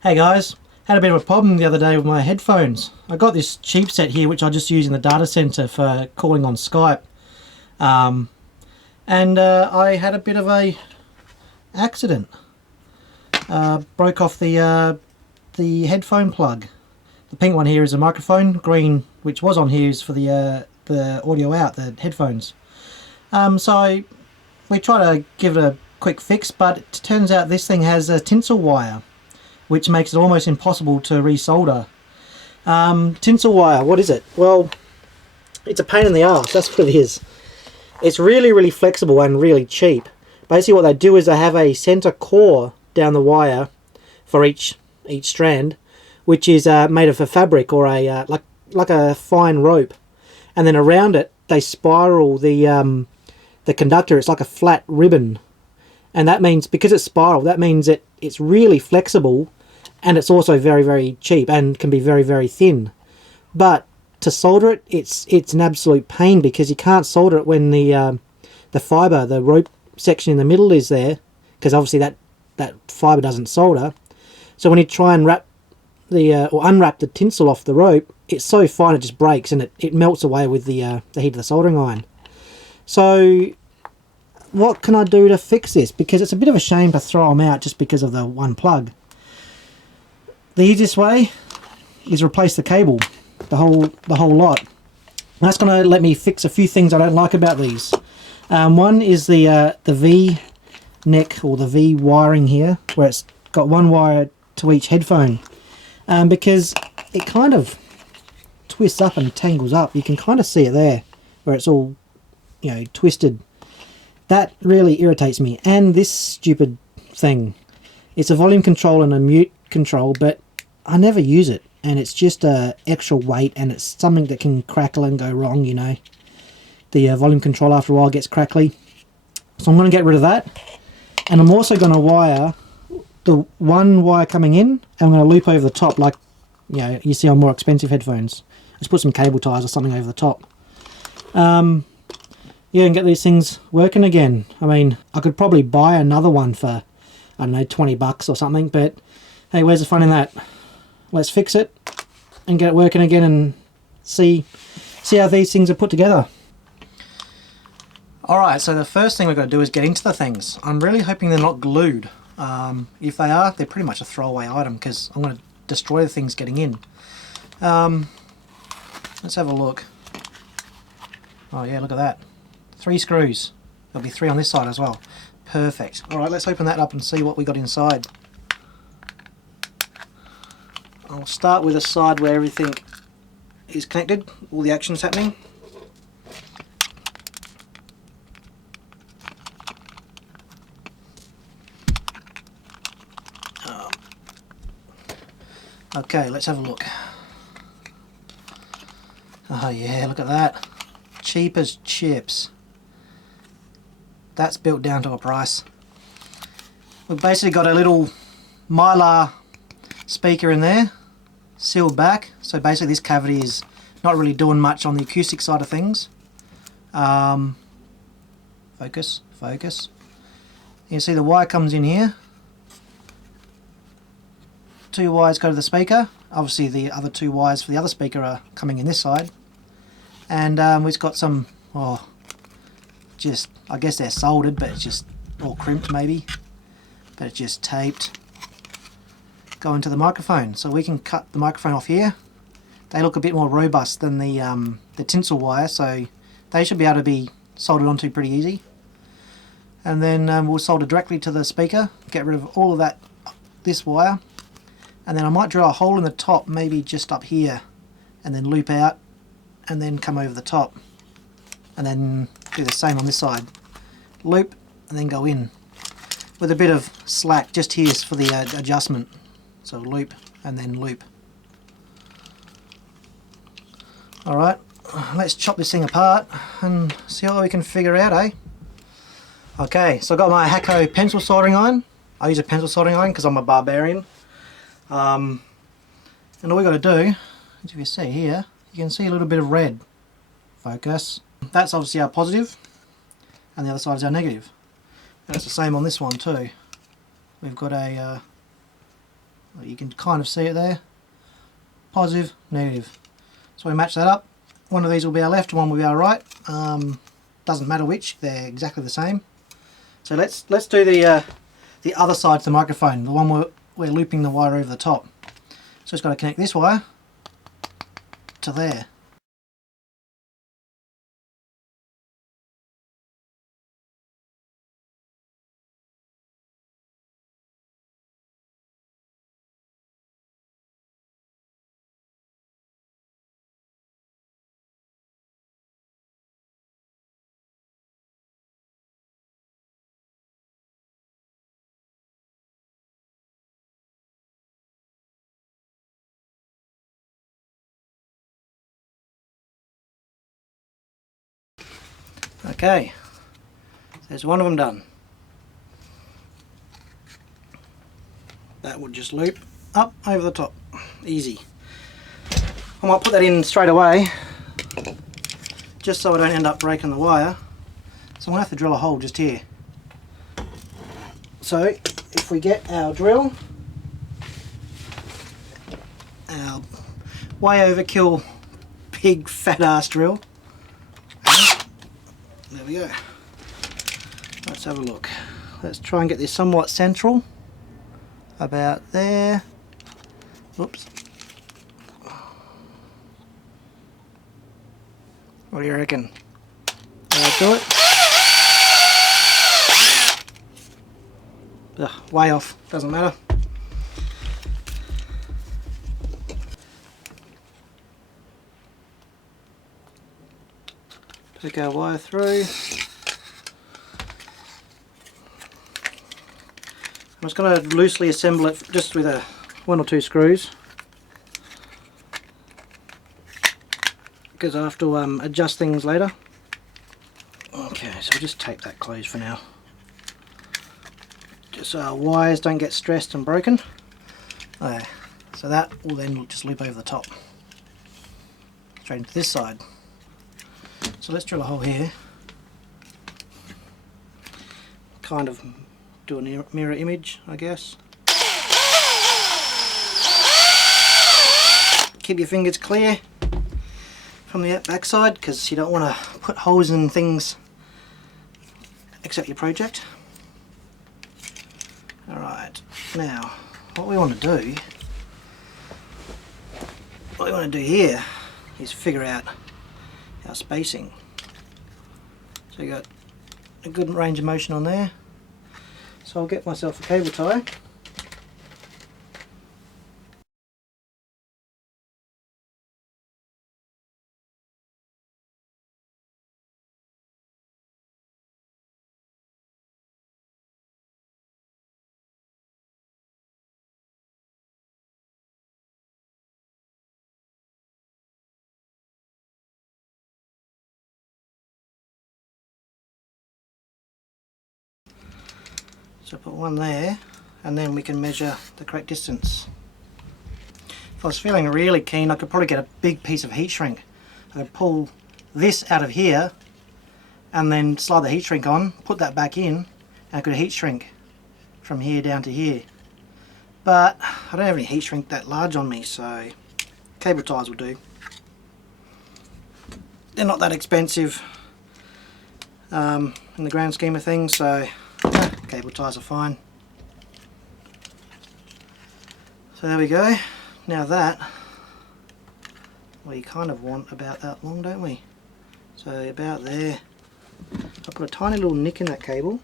Hey guys, had a bit of a problem the other day with my headphones. I got this cheap set here which I just use in the data center for calling on Skype. I had a bit of a accident. Broke off the headphone plug. The pink one here is a microphone, green, which was on here, is for the audio out, the headphones. We try to give it a quick fix, but it turns out this thing has a tinsel wire, which makes it almost impossible to resolder. Tinsel wire, what is it? Well, it's a pain in the arse, that's what it is. It's really flexible and really cheap. Basically what they do is they have a center core down the wire for each strand, which is made of a fabric or a like a fine rope, and then around it they spiral the conductor. It's like a flat ribbon, and that means, because it's spiral, that means it's really flexible, and it's also very cheap and can be very thin. But to solder it, it's an absolute pain, because you can't solder it when the fiber, the rope section in the middle is there, because obviously that fiber doesn't solder. So when you try and wrap or unwrap the tinsel off the rope, it's so fine it just breaks, and it melts away with the heat of the soldering iron. So what can I do to fix this? Because it's a bit of a shame to throw them out just because of the one plug. The easiest way is replace the cable, the whole lot. And that's going to let me fix a few things I don't like about these. One is the V neck, or the V wiring here, where it's got one wire to each headphone, because it kind of twists up and tangles up. You can kind of see it there, where it's all, twisted. That really irritates me. And this stupid thing, it's a volume control and a mute control, but I never use it, and it's just extra weight, and it's something that can crackle and go wrong. The volume control after a while gets crackly, so I'm going to get rid of that. And I'm also going to wire the one wire coming in, and I'm going to loop over the top, like you see on more expensive headphones. Just put some cable ties or something over the top. And get these things working again. I mean, I could probably buy another one for, I don't know, $20 or something, but hey, where's the fun in that? Let's fix it and get it working again, and see how these things are put together. Alright, so the first thing we've got to do is get into the things. I'm really hoping they're not glued. If they are, they're pretty much a throwaway item, because I'm going to destroy the things getting in. Let's have a look. Oh yeah, look at that. 3 screws. There'll be 3 on this side as well. Perfect. Alright, let's open that up and see what we got inside. I'll start with the side where everything is connected, all the action's happening. Okay, let's have a look. Oh yeah, look at that. Cheap as chips. That's built down to a price. We've basically got a little Mylar speaker in there, sealed back. So basically this cavity is not really doing much on the acoustic side of things. Focus. You can see the wire comes in here. 2 wires go to the speaker. Obviously the other 2 wires for the other speaker are coming in this side. And we've got some, I guess they're soldered, but it's just all crimped maybe. But it's just taped. Go into the microphone. So we can cut the microphone off here. They look a bit more robust than the tinsel wire, so they should be able to be soldered onto pretty easy. And then we'll solder directly to the speaker, get rid of all of this wire. And then I might drill a hole in the top, maybe just up here, and then loop out, and then come over the top, and then do the same on this side. Loop, and then go in, with a bit of slack just here for the adjustment. So loop, and then loop. Alright, let's chop this thing apart, and see what we can figure out, eh? Okay, so I've got my Hakko pencil soldering iron. I use a pencil soldering iron because I'm a barbarian. And all we got to do, as you see here, you can see a little bit of red. Focus. That's obviously our positive, and the other side is our negative. And it's the same on this one too. We've got a Well, you can kind of see it there. Positive, negative. So we match that up. One of these will be our left, one will be our right. Doesn't matter which, they're exactly the same. So let's do the other side to the microphone, the one where we're looping the wire over the top. So it's got to connect this wire to there. Okay, there's one of them done. That would just loop up over the top, easy. I might put that in straight away, just so I don't end up breaking the wire. So I'm going to have to drill a hole just here. So if we get our drill, our way overkill big fat ass drill, there we go. Let's have a look. Let's try and get this somewhat central, about there. Whoops. What do you reckon? I'll do it. Ugh, way off, doesn't matter. Take our wire through. I'm just going to loosely assemble it just with one or two screws, because I have to adjust things later. Okay, so we'll just tape that closed for now, just so our wires don't get stressed and broken. Okay, so that will then just loop over the top, straight into this side. So let's drill a hole here, kind of do a mirror image, I guess. Keep your fingers clear from the back side, because you don't want to put holes in things except your project. Alright, now what we want to do here is figure out our spacing. So you got a good range of motion on there. So I'll get myself a cable tie. So put one there, and then we can measure the correct distance. If I was feeling really keen, I could probably get a big piece of heat shrink. I could pull this out of here and then slide the heat shrink on, put that back in, and I could heat shrink from here down to here. But I don't have any heat shrink that large on me, so cable ties will do. They're not that expensive in the grand scheme of things, so cable ties are fine. So there we go. Now that, we kind of want about that long, don't we? So about there. I put a tiny little nick in that cable.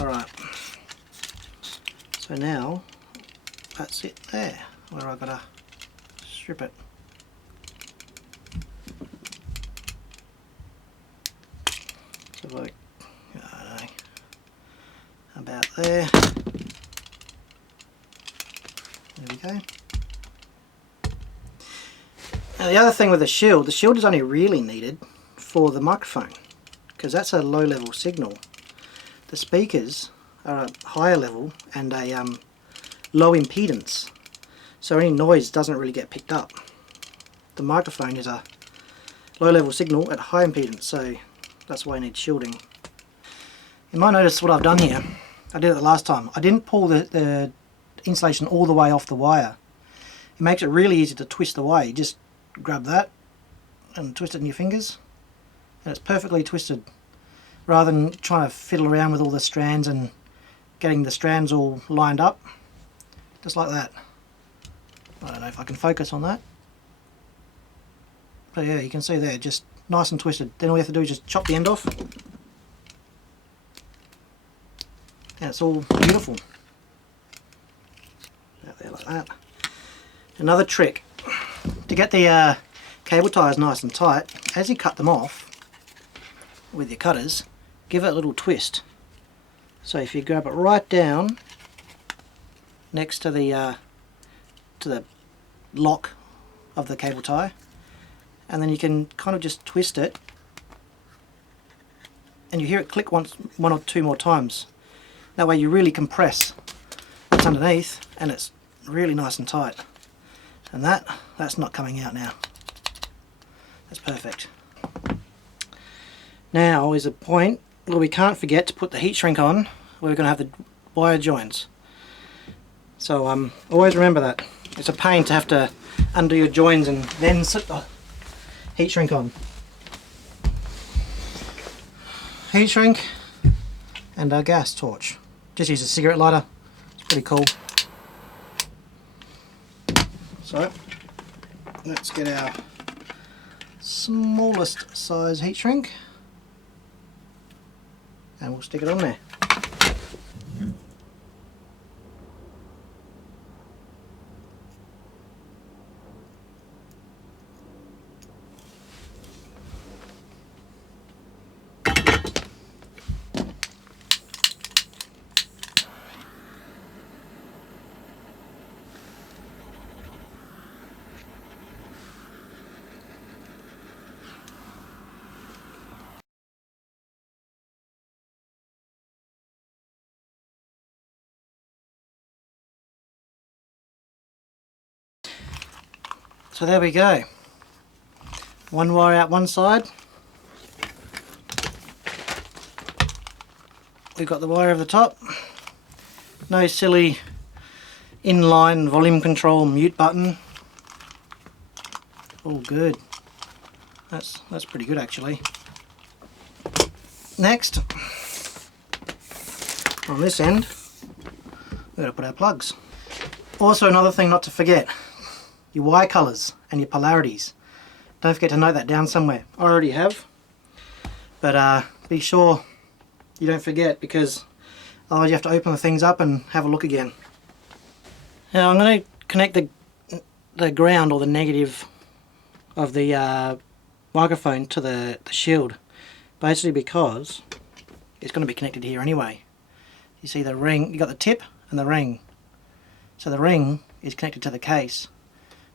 Alright. So now, that's it there, where I've got to strip it. So like, about there. There we go. Now the other thing with the shield is only really needed for the microphone, because that's a low level signal. The speakers are a higher level and a low impedance, so any noise doesn't really get picked up. The microphone is a low level signal at high impedance, so that's why I need shielding. You might notice what I've done here. I did it the last time. I didn't pull the insulation all the way off the wire. It makes it really easy to twist the wire. You just grab that and twist it in your fingers and it's perfectly twisted, rather than trying to fiddle around with all the strands and getting the strands all lined up. Just like that. I don't know if I can focus on that, but yeah, you can see there, just nice and twisted. Then all you have to do is just chop the end off and it's all beautiful. Out there like that. Another trick to get the cable ties nice and tight, as you cut them off with your cutters, give it a little twist. So if you grab it right down next to the lock of the cable tie, and then you can kind of just twist it and you hear it click one or two more times. That way you really compress what's underneath and it's really nice and tight. And that's not coming out now. That's perfect. Now is a point where we can't forget to put the heat shrink on, where we're going to have the wire joins. So always remember that. It's a pain to have to undo your joins and then slip the heat shrink on. Heat shrink and our gas torch. Just use a cigarette lighter. It's pretty cool. So let's get our smallest size heat shrink and we'll stick it on there. So there we go. One wire out one side. We've got the wire over the top. No silly inline volume control mute button. All good. That's pretty good actually. Next, on this end, we're going to put our plugs. Also another thing not to forget, your wire colours and your polarities. Don't forget to note that down somewhere. I already have, but be sure you don't forget, because otherwise you have to open the things up and have a look again. Now I'm going to connect the ground or the negative of the microphone to the shield, basically because it's going to be connected here anyway. You see the ring, you got the tip and the ring. So the ring is connected to the case.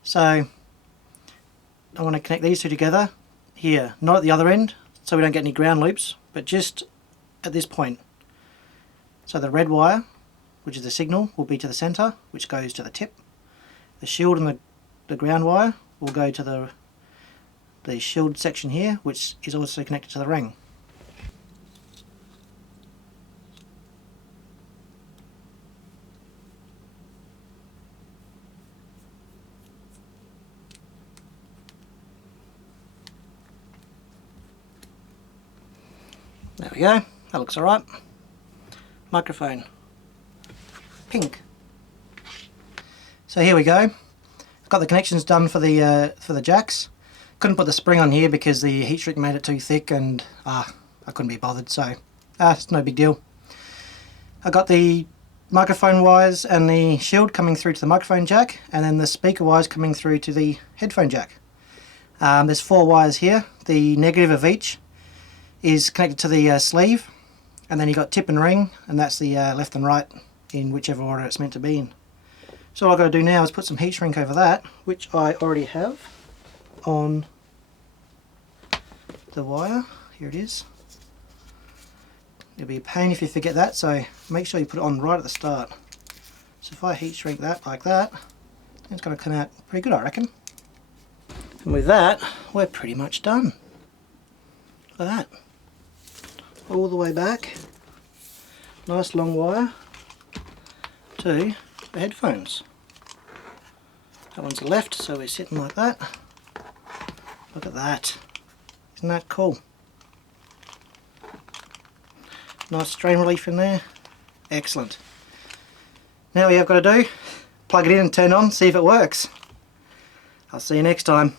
So I want to connect these two together here, not at the other end so we don't get any ground loops, but just at this point. So the red wire, which is the signal, will be to the center, which goes to the tip. The shield and the ground wire will go to the shield section here, which is also connected to the ring. There we go, that looks alright. Microphone, pink. So here we go. I've got the connections done for the jacks. Couldn't put the spring on here because the heat shrink made it too thick and I couldn't be bothered, so it's no big deal. I got the microphone wires and the shield coming through to the microphone jack, and then the speaker wires coming through to the headphone jack. There's 4 wires here. The negative of each is connected to the sleeve, and then you got tip and ring, and that's the left and right in whichever order it's meant to be in. So all I've got to do now is put some heat shrink over that, which I already have on the wire. Here it is. It'll be a pain if you forget that, so make sure you put it on right at the start. So if I heat shrink that like that, it's going to come out pretty good, I reckon. And with that, we're pretty much done. Look at that. All the way back, nice long wire to the headphones. That one's left, so we're sitting like that. Look at that. Isn't that cool? Nice strain relief in there. Excellent. Now all you've got to do, plug it in and turn on, see if it works. I'll see you next time.